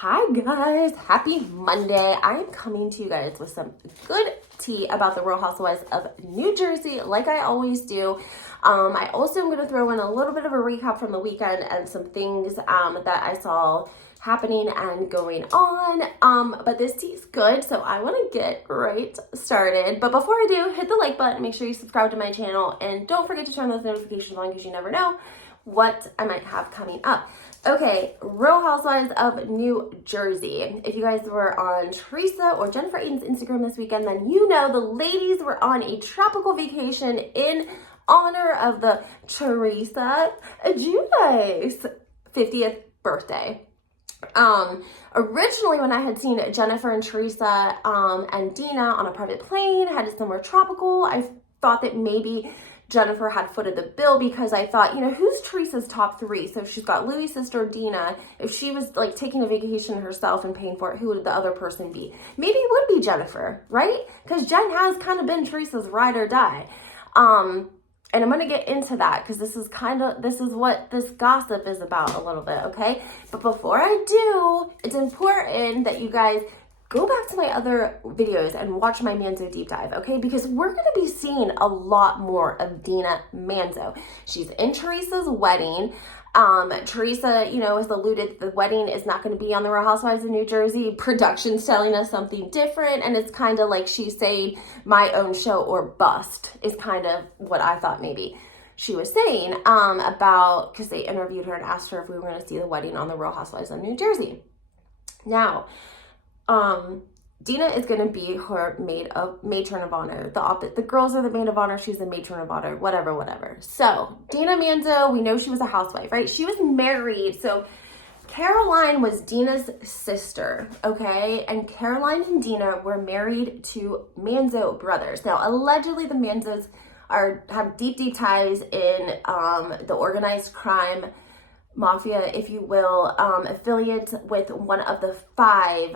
Hi guys, happy Monday. I am coming to you guys with some good tea about the Real Housewives of New Jersey, like I always do. I also am going to throw in a little bit of a recap from the weekend and some things that I saw happening and going on. But this tea is good, so I want to get right started. But before I do, hit the like button, make sure you subscribe to my channel, and don't forget to turn those notifications on because you never know what I might have coming up. Okay, Real Housewives of New Jersey. If you guys were on Teresa or Jennifer Aydin's Instagram this weekend, then you know the ladies were on a tropical vacation in honor of the Teresa Giudice 50th birthday. Originally when I had seen Jennifer and Teresa and Dina on a private plane headed somewhere tropical, I thought that maybe Jennifer had footed the bill because I thought, who's Teresa's top three? So she's got Louis' sister, Dina. If she was like taking a vacation herself and paying for it, who would the other person be? Maybe it would be Jennifer, right? Because Jen has kind of been Teresa's ride or die. And I'm going to get into that because this is what this gossip is about a little bit, okay? But before I do, it's important that you guys go back to my other videos and watch my Manzo deep dive, okay? Because we're going to be seeing a lot more of Dina Manzo. She's in Teresa's wedding. Teresa, has alluded the wedding is not going to be on the Real Housewives of New Jersey. Production's telling us something different, and it's kind of like she's saying my own show or bust is kind of what I thought maybe she was saying about, because they interviewed her and asked her if we were going to see the wedding on the Real Housewives of New Jersey. Now, Dina is going to be her matron of honor. The girls are the maid of honor. She's the matron of honor, whatever. So Dina Manzo, we know she was a housewife, right? She was married. So Caroline was Dina's sister, okay? And Caroline and Dina were married to Manzo brothers. Now, allegedly the Manzos have deep ties in the organized crime mafia, if you will, affiliates with one of the five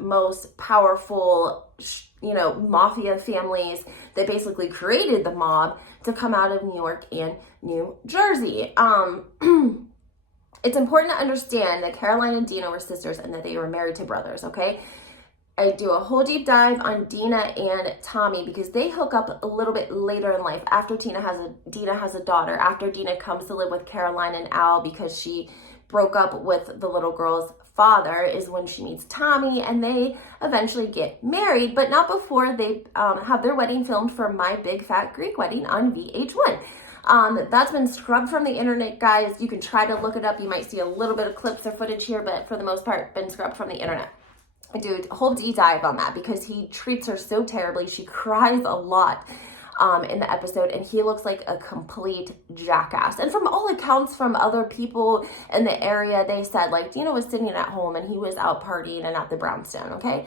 most powerful, mafia families that basically created the mob to come out of New York and New Jersey. It's important to understand that Caroline and Dina were sisters and that they were married to brothers, okay? I do a whole deep dive on Dina and Tommy because they hook up a little bit later in life after Dina has a daughter, after Dina comes to live with Caroline and Al because she broke up with the little girl's father is when she meets Tommy, and they eventually get married, but not before they have their wedding filmed for My Big Fat Greek Wedding on VH1. That's been scrubbed from the internet, guys. You can try to look it up. You might see a little bit of clips or footage here, but for the most part, been scrubbed from the internet. I do a whole deep dive on that because he treats her so terribly. She cries a lot in the episode, and he looks like a complete jackass. And from all accounts from other people in the area, they said like Dina was sitting at home and he was out partying and at the brownstone, okay?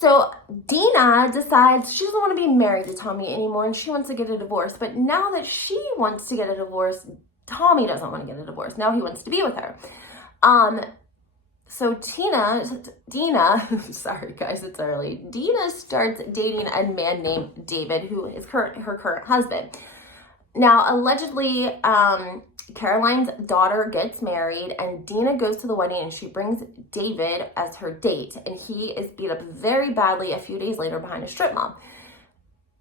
So Dina decides she doesn't want to be married to Tommy anymore and she wants to get a divorce. But now that she wants to get a divorce, Tommy doesn't want to get a divorce. Now he wants to be with her. So Dina, sorry guys, it's early. Dina starts dating a man named David, who is her current husband. Now, allegedly, Caroline's daughter gets married and Dina goes to the wedding and she brings David as her date. And he is beat up very badly a few days later behind a strip mall.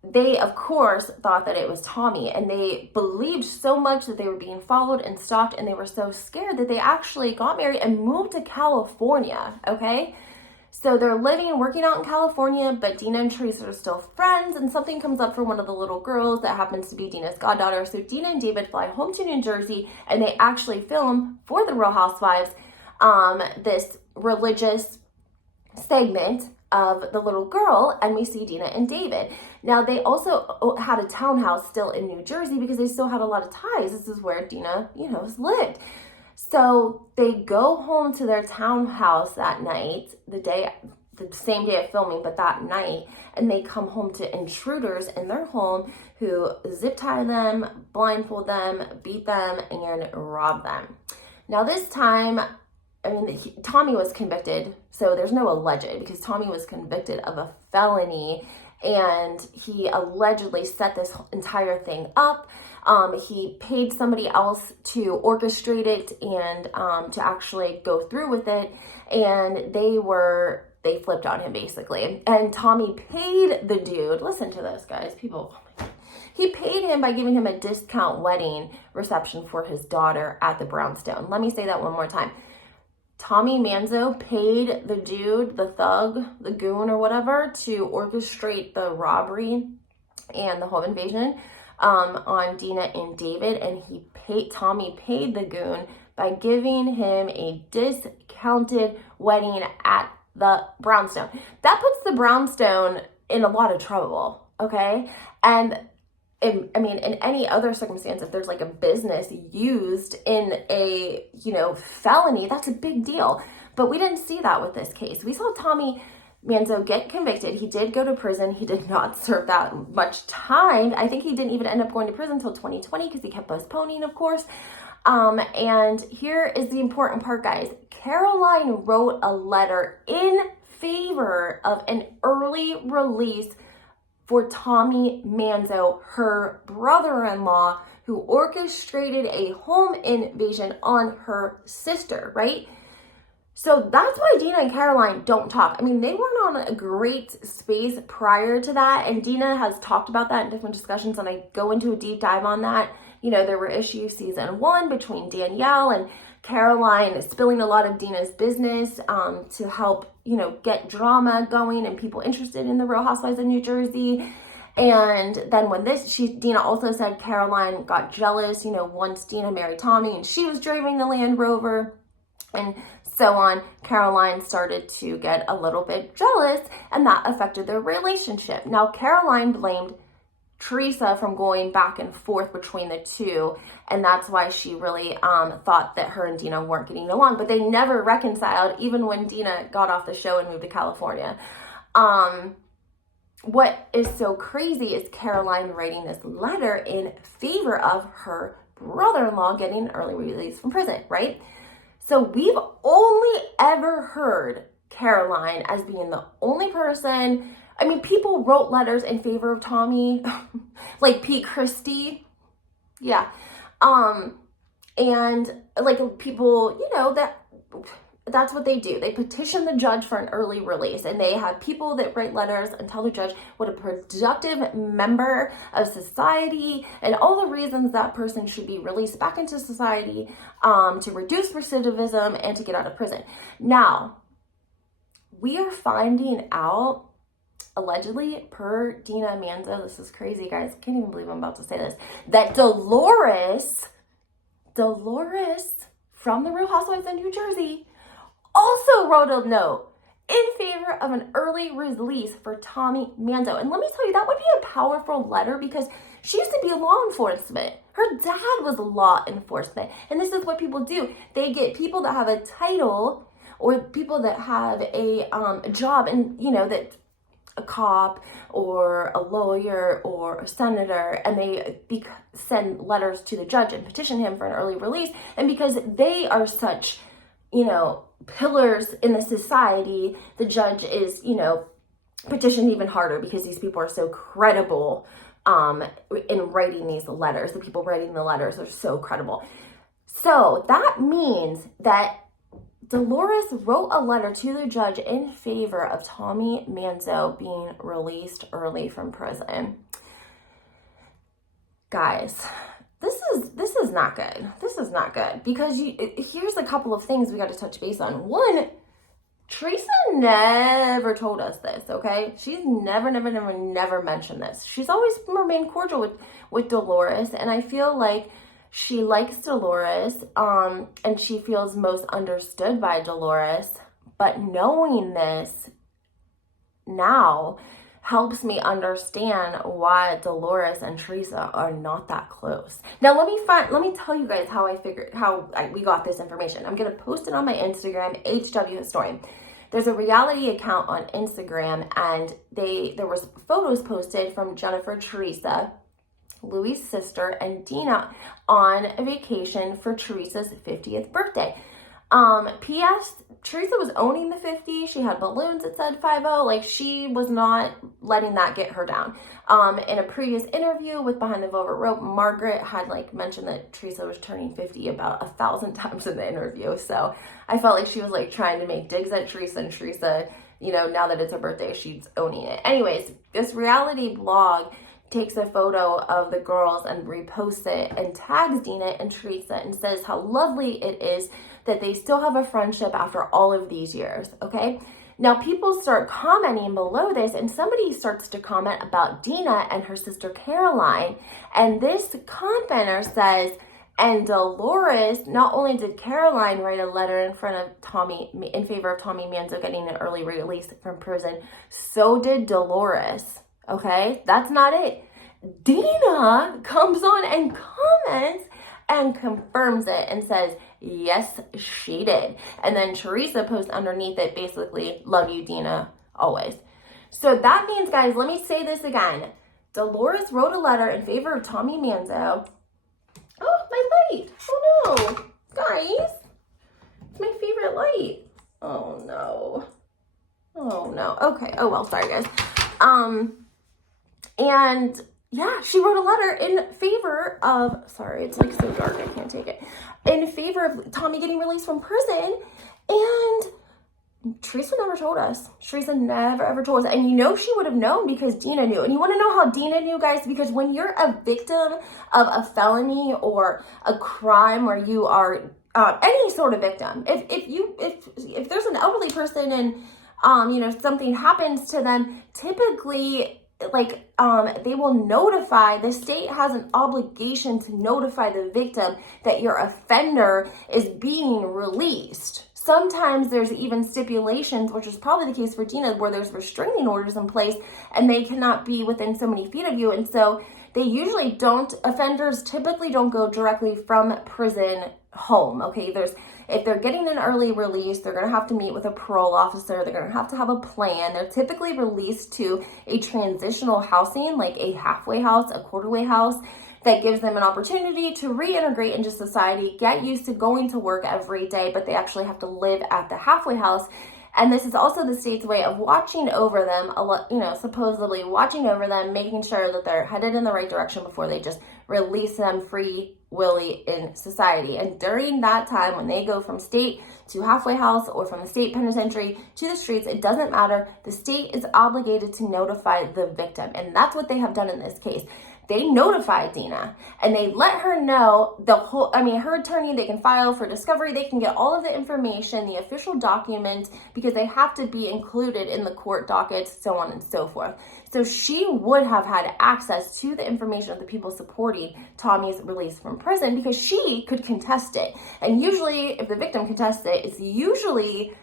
They, of course, thought that it was Tommy, and they believed so much that they were being followed and stalked, and they were so scared that they actually got married and moved to California, okay? So they're living and working out in California, but Dina and Teresa are still friends, and something comes up for one of the little girls that happens to be Dina's goddaughter. So Dina and David fly home to New Jersey, and they actually film for the Real Housewives this religious segment of the little girl, and we see Dina and David. Now, they also had a townhouse still in New Jersey because they still had a lot of ties. This is where Dina, lived. So they go home to their townhouse that night, the same day of filming, but that night, and they come home to intruders in their home who zip tie them, blindfold them, beat them, and rob them. Now, this time, Tommy was convicted, so there's no alleged because Tommy was convicted of a felony and he allegedly set this entire thing up. He paid somebody else to orchestrate it and to actually go through with it. And they flipped on him basically. And Tommy paid the dude, listen to this, guys, people, he paid him by giving him a discount wedding reception for his daughter at the brownstone. Let me say that one more time. Tommy Manzo paid the dude, the thug, the goon or whatever, to orchestrate the robbery and the home invasion on Dina and David. And Tommy paid the goon by giving him a discounted wedding at the brownstone. That puts the brownstone in a lot of trouble, okay? And in any other circumstance, if there's like a business used in a, felony, that's a big deal. But we didn't see that with this case. We saw Tommy Manzo get convicted. He did go to prison. He did not serve that much time. I think he didn't even end up going to prison until 2020 because he kept postponing, of course. And here is the important part, guys. Caroline wrote a letter in favor of an early release for Tommy Manzo, her brother-in-law, who orchestrated a home invasion on her sister, right? So that's why Dina and Caroline don't talk. I mean, they weren't on a great space prior to that, and Dina has talked about that in different discussions, and I go into a deep dive on that. There were issues season 1 between Danielle and Caroline spilling a lot of Dina's business to help, get drama going and people interested in the Real Housewives of New Jersey. And then when Dina also said Caroline got jealous, once Dina married Tommy and she was driving the Land Rover and so on, Caroline started to get a little bit jealous and that affected their relationship. Now, Caroline blamed Teresa from going back and forth between the two, and that's why she really thought that her and Dina weren't getting along, but they never reconciled, even when Dina got off the show and moved to California. What is so crazy is Caroline writing this letter in favor of her brother-in-law getting an early release from prison, right? So we've only ever heard Caroline as being the only person. I mean, people wrote letters in favor of Tommy, like Pete Christie. Yeah. And like people, that's what they do. They petition the judge for an early release, and they have people that write letters and tell the judge what a productive member of society and all the reasons that person should be released back into society to reduce recidivism and to get out of prison. Now, we are finding out, allegedly, per Dina Manzo, this is crazy, guys, I can't even believe I'm about to say this, that Dolores from the Real Housewives of New Jersey also wrote a note in favor of an early release for Tommy Manzo. And let me tell you, that would be a powerful letter because she used to be law enforcement. Her dad was law enforcement. And this is what people do. They get people that have a title or people that have a job and, that a cop or a lawyer or a senator, and they send letters to the judge and petition him for an early release. And because they are such, pillars in the society, the judge is, petitioned even harder because these people are so credible in writing these letters. The people writing the letters are so credible. So that means that Dolores wrote a letter to the judge in favor of Tommy Manzo being released early from prison. Guys, this is not good. This is not good because here's a couple of things we got to touch base on. One, Teresa never told us this, okay? She's never mentioned this. She's always remained cordial with Dolores, and I feel like she likes Dolores, and she feels most understood by Dolores. But knowing this now helps me understand why Dolores and Teresa are not that close. Now, let me tell you guys how we got this information. I'm gonna post it on my Instagram, HW Historian. There's a reality account on Instagram, and there was photos posted from Jennifer, Teresa, Louis' sister, and Dina on a vacation for Teresa's 50th birthday. P.S. Teresa was owning the 50. She had balloons that said 50. Like, she was not letting that get her down. In a previous interview with Behind the Velvet Rope, Margaret had like mentioned that Teresa was turning 50 about 1,000 times in the interview. So I felt like she was like trying to make digs at Teresa, and Teresa, you know, now that it's her birthday, she's owning it. Anyways, this reality blog takes a photo of the girls and reposts it and tags Dina and Teresa and says how lovely it is that they still have a friendship after all of these years, okay? Now, people start commenting below this, and somebody starts to comment about Dina and her sister Caroline, and this commenter says, and Dolores, not only did Caroline write a letter in front of Tommy, in favor of Tommy Manzo getting an early release from prison, so did Dolores, okay? That's not it. Dina comes on and comments and confirms it and says, yes, she did. And then Teresa posts underneath it, basically, love you, Dina, always. So that means, guys, let me say this again. Dolores wrote a letter in favor of Tommy Manzo. Oh, my light. Oh, no. Guys, it's my favorite light. Oh, no. Oh, no. Okay. Oh, well, sorry, guys. And yeah, she wrote a letter in favor of, sorry, it's like so dark, I can't take it, in favor of Tommy getting released from prison. And Teresa never told us. Teresa never ever told us. And you know she would have known because Dina knew. And you want to know how Dina knew, guys? Because when you're a victim of a felony or a crime where you are any sort of victim, if there's an elderly person and you know, something happens to them, typically they will notify, the state has an obligation to notify the victim that your offender is being released. Sometimes there's even stipulations, which is probably the case for Dina, where there's restraining orders in place and they cannot be within so many feet of you. And so they usually don't, offenders typically don't go directly from prison home, okay? If they're getting an early release, they're going to have to meet with a parole officer. They're going to have a plan. They're typically released to a transitional housing, like a halfway house, a quarter-way house, that gives them an opportunity to reintegrate into society, get used to going to work every day, but they actually have to live at the halfway house. And this is also the state's way of watching over them, you know, supposedly watching over them, making sure that they're headed in the right direction before they just release them free willy in society. And during that time, when they go from state to halfway house or from the state penitentiary to the streets, it doesn't matter. The state is obligated to notify the victim. And that's what they have done in this case. They notified Dina and they let her know her attorney, they can file for discovery, they can get all of the information, the official documents, because they have to be included in the court dockets, so on and so forth. So she would have had access to the information of the people supporting Tommy's release from prison because she could contest it. And usually if the victim contests it, it's usually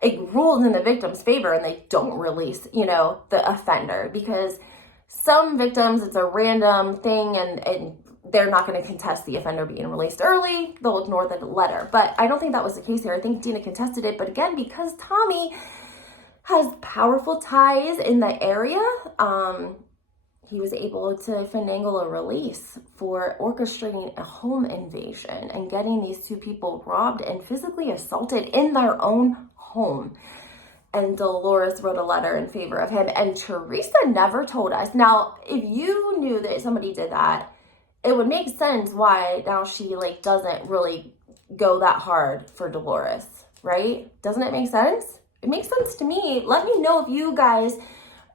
it rules in the victim's favor and they don't release, you know, the offender, because some victims, it's a random thing and they're not going to contest the offender being released early. They'll ignore the letter. But I don't think that was the case here. I think Dina contested it. But again, because Tommy has powerful ties in the area, he was able to finagle a release for orchestrating a home invasion and getting these two people robbed and physically assaulted in their own home. And Dolores wrote a letter in favor of him, and Teresa never told us. Now, if you knew that somebody did that, it would make sense why now she doesn't really go that hard for Dolores, right? Doesn't it make sense? It makes sense to me. Let me know if you guys,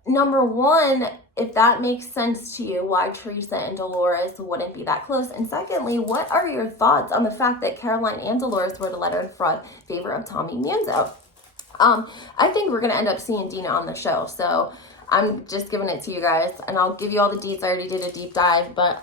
number one, if that makes sense to you, why Teresa and Dolores wouldn't be that close. And secondly, what are your thoughts on the fact that Caroline and Dolores wrote a letter in favor of Tommy Manzo? I think we're going to end up seeing Dina on the show. So I'm just giving it to you guys and I'll give you all the deets. I already did a deep dive, but,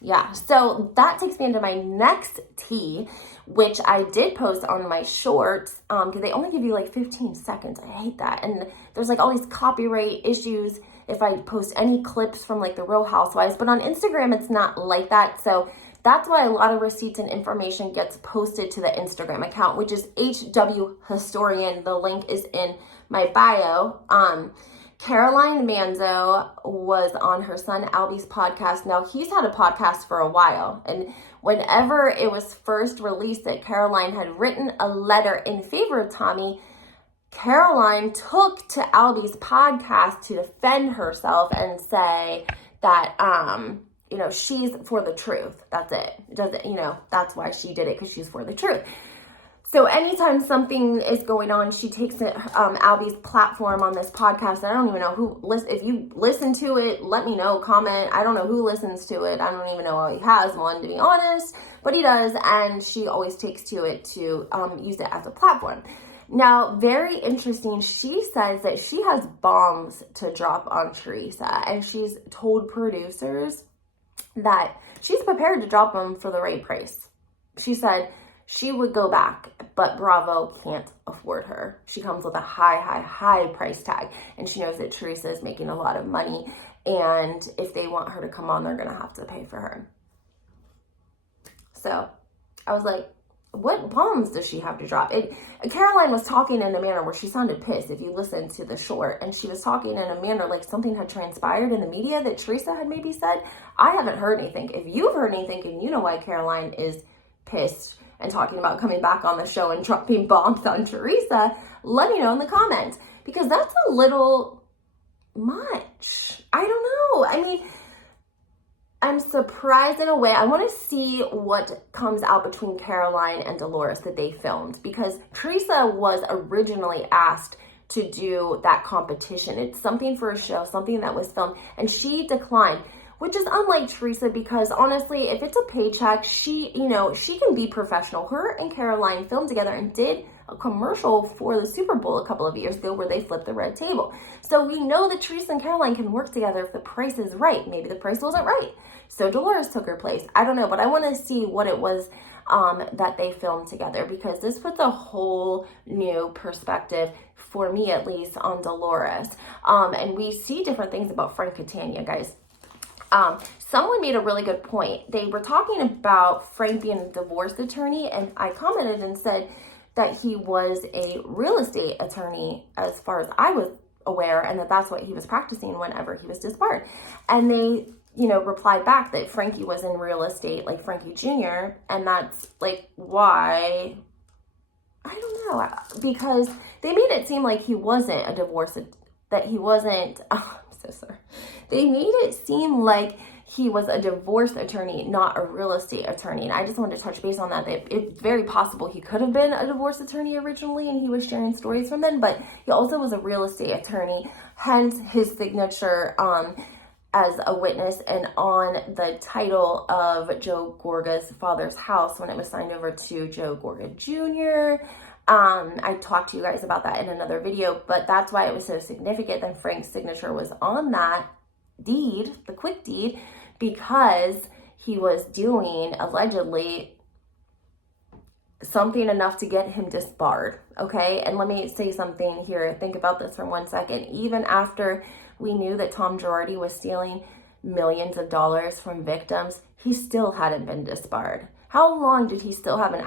yeah. So that takes me into my next tea, which I did post on my shorts, because they only give you 15 seconds. I hate that. And there's all these copyright issues if I post any clips from the Real Housewives, but on Instagram, it's not like that. So that's why a lot of receipts and information gets posted to the Instagram account, which is HW Historian. The link is in my bio. Caroline Manzo was on her son Albie's podcast. Now, he's had a podcast for a while, and whenever it was first released that Caroline had written a letter in favor of Tommy, Caroline took to Albie's podcast to defend herself and say that, she's for the truth. That's it. That's why she did it, because she's for the truth. So anytime something is going on, she takes it, Albie's platform on this podcast. I don't even know who, if you listen to it, let me know, comment. I don't know who listens to it. I don't even know how he has one, to be honest, but he does. And she always takes to it to use it as a platform. Now, very interesting, she says that she has bombs to drop on Teresa, and she's told producers that she's prepared to drop them for the right price. She said she would go back, but Bravo can't afford her. She comes with a high price tag, and she knows that Teresa is making a lot of money, and if they want her to come on, they're going to have to pay for her. So I was like, what bombs does she have to drop? Caroline was talking in a manner where she sounded pissed if you listen to the short, and she was talking in a manner like something had transpired in the media that Teresa had maybe said. I haven't heard anything. If you've heard anything and you know why Caroline is pissed and talking about coming back on the show and dropping bombs on Teresa, let me know in the comments, because that's a little much. I don't know. I mean, I'm surprised in a way. I want to see what comes out between Caroline and Dolores that they filmed, because Teresa was originally asked to do that competition. It's something for a show, something that was filmed, and she declined, which is unlike Teresa, because honestly, if it's a paycheck, she can be professional. Her and Caroline filmed together and did a commercial for the Super Bowl a couple of years ago where they flipped the red table. So we know that Teresa and Caroline can work together if the price is right. Maybe the price wasn't right, so Dolores took her place. I don't know, but I want to see what it was that they filmed together, because this puts a whole new perspective, for me at least, on Dolores. And we see different things about Frank Catania, guys. Someone made a really good point. They were talking about Frank being a divorce attorney, and I commented and said that he was a real estate attorney as far as I was aware, and that's what he was practicing whenever he was disbarred. And they, replied back that Frankie was in real estate, like Frankie Jr., and that's like why, I don't know, because they made it seem like he wasn't a divorce, that he wasn't, oh, I'm so sorry. They made it seem like he was a divorce attorney, not a real estate attorney. And I just wanted to touch base on that. It's very possible he could have been a divorce attorney originally, and he was sharing stories from then, but he also was a real estate attorney, hence his signature as a witness and on the title of Joe Gorga's father's house when it was signed over to Joe Gorga Jr. I talked to you guys about that in another video, but that's why it was so significant that Frank's signature was on that deed, the quick deed, because he was doing, allegedly, something enough to get him disbarred, okay? And let me say something here. Think about this for 1 second. Even after we knew that Tom Girardi was stealing millions of dollars from victims, he still hadn't been disbarred. How long did he still have an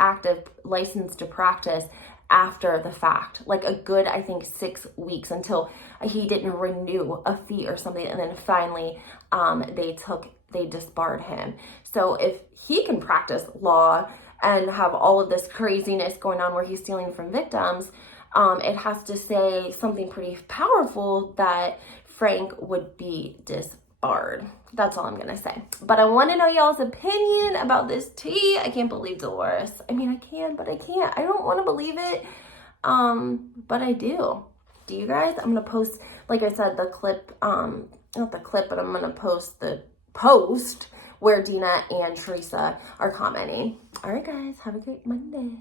active license to practice after the fact? Like a good, I think, 6 weeks, until he didn't renew a fee or something, and then finally they disbarred him. So if he can practice law and have all of this craziness going on where he's stealing from victims, it has to say something pretty powerful that Frank would be disbarred. That's all I'm going to say. But I want to know y'all's opinion about this tea. I can't believe Dolores. I mean, I can, but I can't. I don't want to believe it, but I do. Do you guys? I'm going to post, like I said, the clip, not the clip, but I'm going to post the post where Dina and Teresa are commenting. All right, guys, have a great Monday.